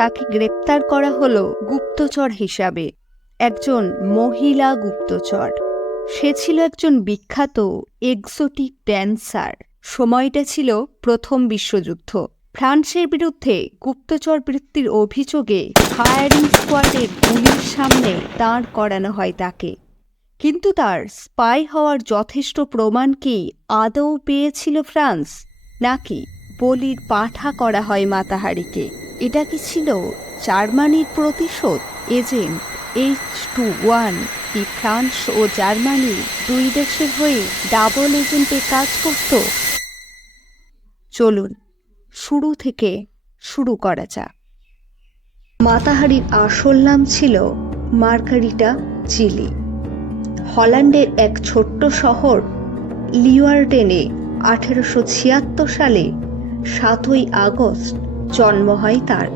তাকে গ্রেপ্তার করা হলো গুপ্তচর হিসাবে। একজন মহিলা গুপ্তচর। সে ছিল একজন বিখ্যাত এক্সোটিক ড্যান্সার। সময়টা ছিল প্রথম বিশ্বযুদ্ধ। ফ্রান্সের বিরুদ্ধে গুপ্তচর বৃত্তির অভিযোগে ফায়ারিং স্কোয়াডের গুলির সামনে দাঁড় করানো হয় তাকে। কিন্তু তার স্পাই হওয়ার যথেষ্ট প্রমাণ কি আদৌ পেয়েছিল ফ্রান্স, নাকি বলির পাঠা করা হয় মাতাহারিকে। এটা কি ছিল জার্মানির প্রতিশোধ? এজেন্ট এইচ টু ওয়ান, কি ফ্রান্স ও জার্মানি দুই দেশের হয়ে ডাবল এজেন্টে কাজ করত? চলুন, শুরু থেকে শুরু করা যাক। মাতাহারির আসল নাম ছিল মার্গারিটা চিলি হল্যান্ডের এক ছোট্ট শহর লিওয়ার্ডেনে আঠেরোশো ছিয়াত্তর সালে সাতই আগস্ট জন্ম হয় তার।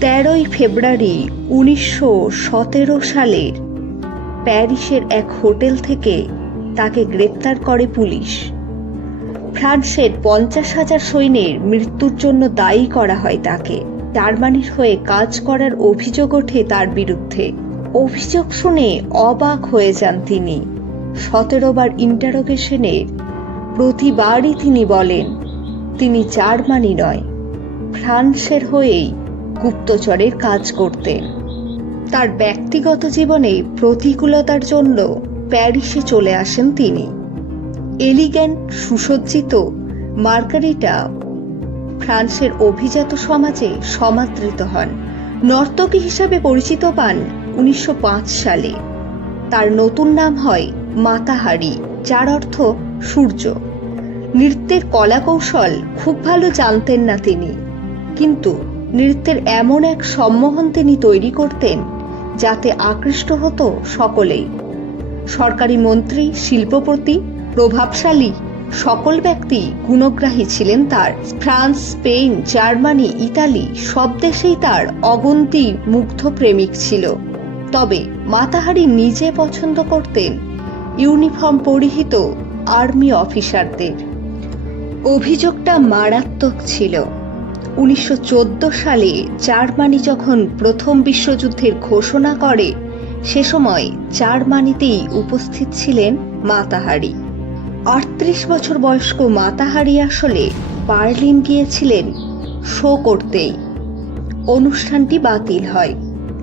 তেরোই ফেব্রুয়ারি উনিশশো সতেরো সালের প্যারিসের এক হোটেল থেকে তাকে গ্রেপ্তার করে পুলিশ। ফ্রান্সের পঞ্চাশ হাজার সৈন্যের মৃত্যুর জন্য দায়ী করা হয় তাকে। জার্মানির হয়ে কাজ করার অভিযোগ ওঠে তার বিরুদ্ধে। অভিযোগ শুনে অবাক হয়ে যান তিনি। সতেরো বার ইন্টারোগেশনে প্রতিবারই তিনি বলেন তিনি জার্মানি নয়, ফ্রান্সের হয়েই গুপ্তচরের কাজ করতেন। তার ব্যক্তিগত জীবনে প্রতিকূলতার জন্য প্যারিসে চলে আসেন তিনি। এলিগ্যান্ট, সুসজ্জিত মার্গারিটা ফ্রান্সের অভিজাত সমাজে সমাদৃত হন। নর্তকী হিসাবে পরিচিত পান উনিশশো পাঁচ সালে। তার নতুন নাম হয় মাতাহারি, যার অর্থ সূর্য। নৃত্যের কলাকৌশল খুব ভালো জানতেন না তিনি। কিন্তু নৃত্যের এমন এক সম্মোহন তিনি তৈরি করতেন, যাতে আকৃষ্ট হতো সকলেই। সরকারি মন্ত্রী, শিল্পপতি, প্রভাবশালী সকল ব্যক্তি গুণগ্রাহী ছিলেন তার। ফ্রান্স, স্পেন, জার্মানি, ইতালি সব দেশেই তার অগন্তি মুগ্ধ প্রেমিক ছিল। তবে মাতাহারি নিজে পছন্দ করতেন। ইউনিফর্ম পরিহিত আর্মি অফিসারদের। অভিযোগটা মারাত্মক ছিল। উনিশশো চোদ্দ সালে জার্মানি যখন প্রথম বিশ্বযুদ্ধের ঘোষণা করে, সে সময় জার্মানিতেই উপস্থিত ছিলেন মাতাহারি। আটত্রিশ বছর বয়স্ক মাতাহারি আসলে বার্লিন গিয়েছিলেন শো করতেই। অনুষ্ঠানটি বাতিল হয়।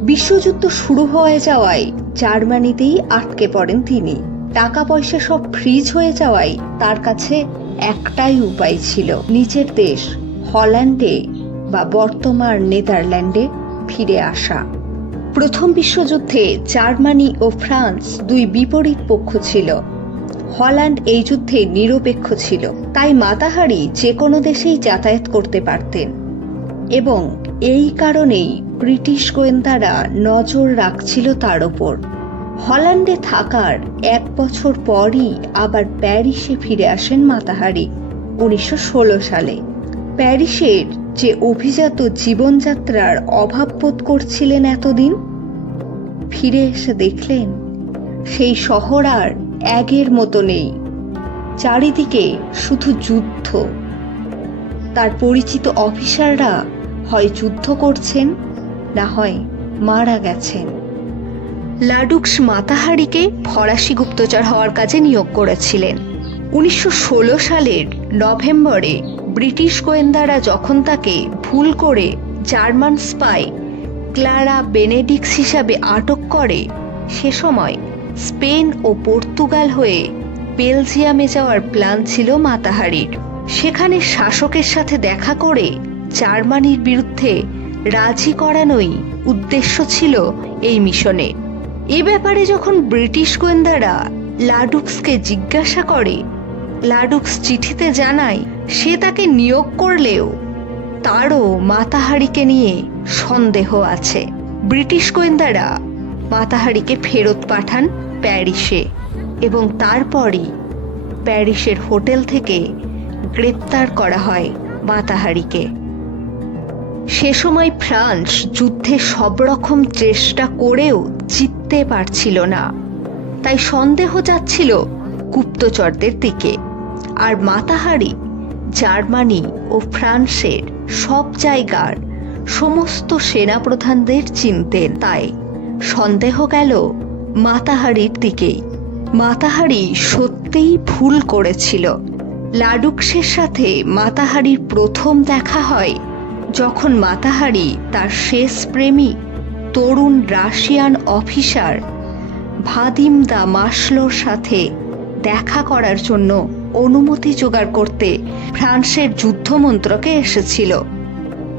বিশ্বযুদ্ধ শুরু হয়ে যাওয়ায় জার্মানিতেই আটকে পড়েন তিনি। টাকা পয়সা সব ফ্রিজ হয়ে যাওয়ায় তার কাছে একটাই উপায় ছিল নিজের দেশ, হল্যান্ডে বা বর্তমান নেদারল্যান্ডে ফিরে আসা। প্রথম বিশ্বযুদ্ধে জার্মানি ও ফ্রান্স দুই বিপরীত পক্ষ ছিল। হল্যান্ড এই যুদ্ধে নিরপেক্ষ ছিল। তাই মাতাহারি যে কোনো দেশেই যাতায়াত করতে পারতেন। এবং এই কারণেই ব্রিটিশ গোয়েন্দারা নজর রাখছিল তার ওপর। হল্যান্ডে থাকার এক বছর পরই আবার প্যারিসে ফিরে আসেন মাতাহারি, উনিশশো ষোলো সালে। প্যারিসের যে অভিজাত জীবনযাত্রার অভাব বোধ করছিলেন এতদিন, ফিরে এসে দেখলেন সেই শহর আর একের মতো নেই। চারিদিকে শুধু যুদ্ধ। তার পরিচিত অফিসাররা হয় যুদ্ধ করছেন, না হয় মারা গেছেন। লাডুক্স মাতাহারিকে ফরাসি গুপ্তচর হওয়ার কাজে নিয়োগ করেছিলেন। উনিশশো ষোলো সালের নভেম্বরে ব্রিটিশ গোয়েন্দারা যখন তাকে ভুল করে জার্মান স্পাই ক্লারা বেনেডিক্স হিসাবে আটক করে, সে সময় স্পেন ও পর্তুগাল হয়ে বেলজিয়ামে যাওয়ার প্ল্যান ছিল মাতাহারির। সেখানে শাসকের সাথে দেখা করে জার্মানির বিরুদ্ধে রাজি করানোই উদ্দেশ্য ছিল এই মিশনে এ ব্যাপারে যখন ব্রিটিশ গোয়েন্দারা লাডুক্সকে জিজ্ঞাসা করে, লাডুক্স চিঠিতে জানায়, সে তাকে নিয়োগ করলেও তারও মাতাহারিকে নিয়ে সন্দেহ আছে। ব্রিটিশ গোয়েন্দারা মাতাহারিকে ফেরত পাঠান প্যারিসে এবং তারপরই প্যারিসের হোটেল থেকে গ্রেপ্তার করা হয় মাতাহারিকে। সে সময় ফ্রান্স যুদ্ধে সব রকম চেষ্টা করেও জিততে পারছিল না। তাই সন্দেহ যাচ্ছিল গুপ্তচরদের দিকে। আর মাতাহারি, জার্মানি ও ফ্রান্সের সব জায়গার সমস্ত সেনাপ্রধানদের চিনতেন। তাই সন্দেহ গেল মাতাহারির দিকেই। মাতাহারি সত্যিই ভুল করেছিল। লাডুকসের সাথে মাতাহারির প্রথম দেখা হয় যখন মাতাহারি তার শেষ প্রেমিক তরুণ রাশিয়ান অফিসার ভাদিম দা মাসলোর সাথে দেখা করার জন্য অনুমতি জোগাড় করতে ফ্রান্সের যুদ্ধমন্ত্রকে এসেছিল।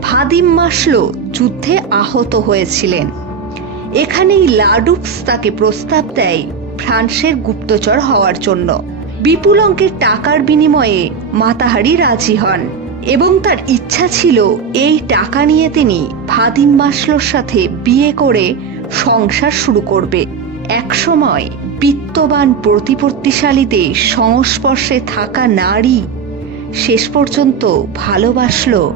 ভাদিম মাসলো যুদ্ধে আহত হয়েছিলেন। এখানেই লাডুক্স তাকে প্রস্তাব দেয় ফ্রান্সের গুপ্তচর হওয়ার জন্য। বিপুল অঙ্কের টাকার বিনিময়ে মাতাহারি রাজি হন। এবং তার ইচ্ছা ছিল এই টাকা নিয়ে তিনি ফাদিম মাসলোর সাথে বিয়ে করে সংসার শুরু করবে। একসময় বিত্তবান প্রতিপত্তিশালীদের সংস্পর্শে থাকা নারী শেষ পর্যন্ত ভালোবাসল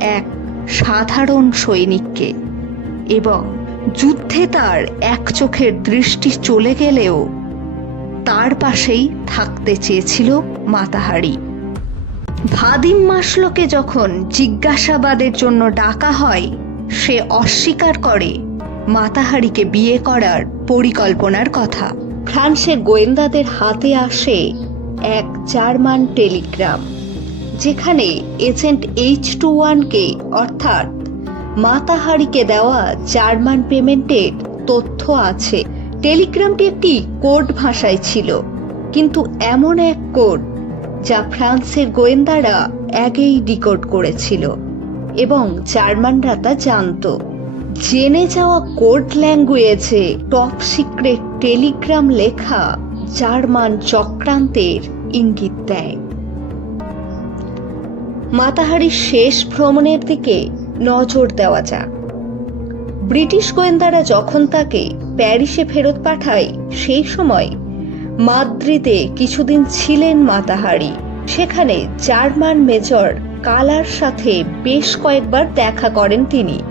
এক সাধারণ সৈনিককে এবং যুদ্ধে তার এক চোখের দৃষ্টি চলে গেলেও তার পাশেই থাকতে চেয়েছিল মাতাহারি। ভাদিম মাসলোকে যখন জিজ্ঞাসাবাদের জন্য ডাকা হয়, সে অস্বীকার করে মাতাহারিকে বিয়ে করার পরিকল্পনার কথা। ফ্রান্সে গোয়েন্দাদের হাতে আসে এক জার্মান টেলিগ্রাম, যেখানে এজেন্ট এইচ টু ওয়ানকে, অর্থাৎ মাতাহারিকে দেওয়া জার্মান পেমেন্টের তথ্য আছে। টেলিগ্রামটি একটি কোড ভাষায় ছিল, কিন্তু এমন এক কোড যা ফ্রান্সের গোয়েন্দারা আগেই ডিকোড করেছিল এবং জার্মানরা তা জানত। জেনে যাওয়া কোড ল্যাঙ্গুয়েজে টপ সিক্রেট টেলিগ্রাম লেখা জার্মান চক্রান্তের ইঙ্গিত দেয়। মাতাহারির শেষ ভ্রমণের দিকে নজর দেওয়া যাক। ব্রিটিশ গোয়েন্দারা যখন তাকে প্যারিসে ফেরত পাঠায়, সেই সময় মাদ্রিদে কিছুদিন ছিলেন মাতাহারি। সেখানে জার্মান মেজর কালার সাথে বেশ কয়েকবার দেখা করেন তিনি।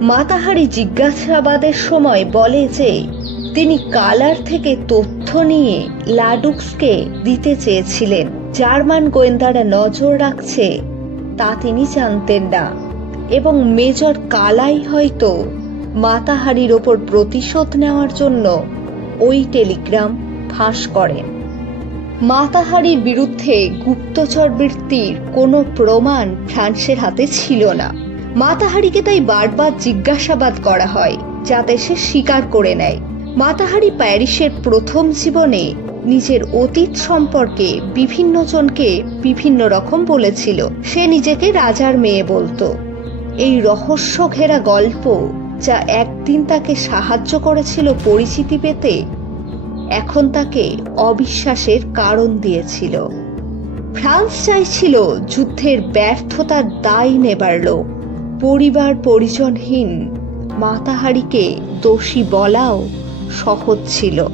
মাতাহারি জিজ্ঞাসাবাদের সময় বলে যে, তিনি কালার থেকে তথ্য নিয়ে লাডুক্সকে দিতে চেয়েছিলেন। জার্মান গোয়েন্দারা নজর রাখছে, তা তিনি জানতেন না। এবং মেজর কালাই হয়তো মাতাহারির ওপর প্রতিশোধ নেওয়ার জন্য ওই টেলিগ্রাম ফাঁস করেন মাতাহারির বিরুদ্ধে গুপ্তচর বৃত্তির কোনো প্রমাণ ফ্রান্সের হাতে ছিল না। মাতাহারিকে তাই বারবার জিজ্ঞাসাবাদ করা হয়, যাতে সে স্বীকার করে নেয়। মাতাহারি প্যারিসের প্রথম জীবনে নিজের অতীত সম্পর্কে বিভিন্ন জনকে বিভিন্ন রকম বলেছিল। সে নিজেকে রাজার মেয়ে বলতো। এই রহস্য ঘেরা গল্প যা একদিন তাকে সাহায্য করেছিল পরিচিতি পেতে এখন তাকে অবিশ্বাসের কারণ দিয়েছিল। ফ্রান্স চাইছিল যুদ্ধের ব্যর্থতার দায় নেবার লোক। পরিবার পরিজনহীন, মাতাহারিকে দোষী বলাও সহজ ছিল।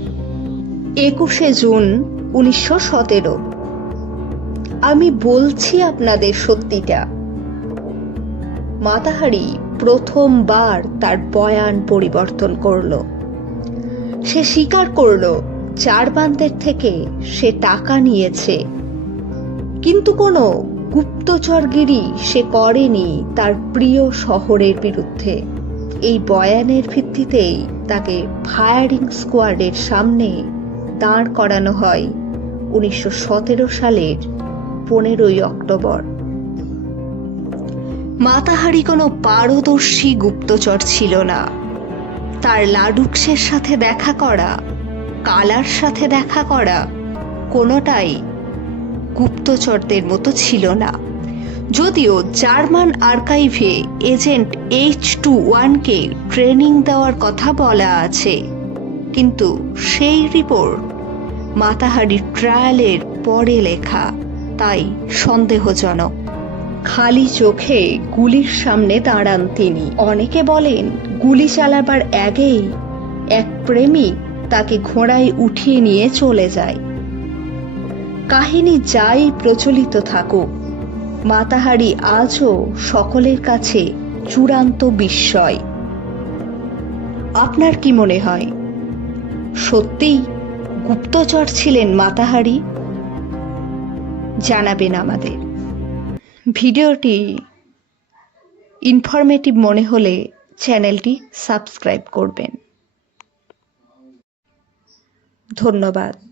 একুশে জুন উনিশশো সতেরো। আমি বলছি আপনাদের সত্যিটা। মাতাহারি প্রথমবার তার বয়ান পরিবর্তন করল। সে স্বীকার করল চারবান্দের থেকে সে টাকা নিয়েছে। কিন্তু কোনো গুপ্তচরগিরি সে করেনি তার প্রিয় শহরের বিরুদ্ধে। এই বয়ানের ভিত্তিতেই তাকে ফায়ারিং স্কোয়াডের সামনে দাঁড় করানো হয় উনিশশো সতেরো সালের পনেরোই অক্টোবর। মাতাহারি কোনো পারদর্শী গুপ্তচর ছিল না। তার লাডুকসের সাথে দেখা করা, কালার সাথে দেখা করা কোনোটাই গুপ্তচরদের মতো ছিল না। যদিও জার্মান আর্কাইভে এজেন্ট এইচ টু ওয়ানকে ট্রেনিং দেওয়ার কথা বলা আছে, কিন্তু সেই রিপোর্ট মাতাহারি ট্রায়ালের পরে লেখা, তাই সন্দেহজনক। খালি চোখে গুলির সামনে দাঁড়ান তিনি। অনেকে বলেন, গুলি চালাবার আগেই এক প্রেমিক তাকে ঘোড়ায় উঠিয়ে নিয়ে চলে যায়। কাহিনী যাই প্রচলিত থাকুক মাতাহারি আজও সকলের কাছে চূড়ান্ত বিস্ময়। আপনার কি মনে হয়, সত্যিই গুপ্তচর ছিলেন মাতাহারি জানাবেন আমাদের। ভিডিওটি ইনফরমেটিভ মনে হলে চ্যানেলটি সাবস্ক্রাইব করবেন। ধন্যবাদ।